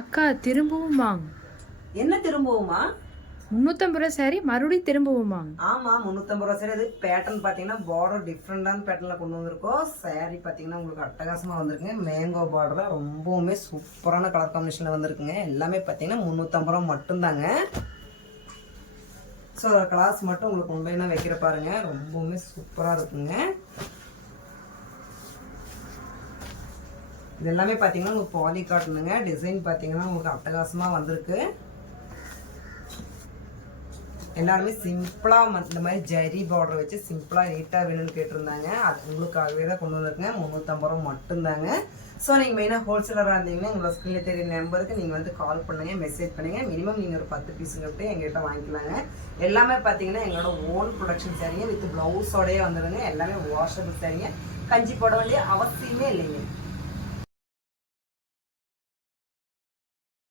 அக்கா திரும்பவும் வாங்க. என்ன திரும்பவுமா? 350 ரூபா சாரி மறுபடியும் திரும்பவும் வாங்க. ஆமா, 350 ரூபா சாரி. அது பேட்டர்ன் பாத்தீங்கன்னா பார்டர் டிஃப்ரெண்டான பேட்டர்ல கொண்டு வந்திருக்கோம். சாரி பாத்தீங்கன்னா உங்களுக்கு அட்டகாசமா வந்திருக்குங்க. மேங்கோ பார்டர்ல ரொம்பவுமே சூப்பரான கலர் காம்பினேஷன்ல வந்திருக்குங்க. எல்லாமே பாத்தீங்கன்னா 350 ரூபா மட்டும்தாங்க. ஸோ கிளாஸ் மட்டும் உங்களுக்கு உண்மையினா வைக்கிற பாருங்க, ரொம்பவுமே சூப்பரா இருக்குங்க. இது எல்லாமே பாத்தீங்கன்னா உங்களுக்கு பாலி காட்டனுங்க. டிசைன் பாத்தீங்கன்னா உங்களுக்கு அட்டகாசமா வந்திருக்கு. எல்லாருமே சிம்பிளா இந்த மாதிரி ஜரி பார்டர் வச்சு சிம்பிளா நீட்டா வேணும்னு கேட்டிருந்தாங்க. அது உங்களுக்காகவே தான் கொண்டு வந்திருக்குங்க. 350 ரூபா மட்டும்தாங்க. ஸோ நீங்கள் மெயினாக ஹோல்சேலராக இருந்தீங்கன்னா உங்களை ஸ்க்ரீனில் தெரிய நம்பருக்கு நீங்கள் வந்து கால் பண்ணுங்க, மெசேஜ் பண்ணுங்க. மினிமம் நீங்கள் ஒரு 10 பீஸுங்கிட்ட எங்கள்கிட்ட வாங்கிக்கலாங்க. எல்லாமே பார்த்தீங்கன்னா எங்களோட ஓன் ப்ரொடக்ஷன் சாரீங்க வித் ப்ளவுஸோடய வந்துடுங்க. எல்லாமே வாஷபிள் சாரீங்க. கஞ்சி போட வேண்டிய அவசியமே இல்லைங்க.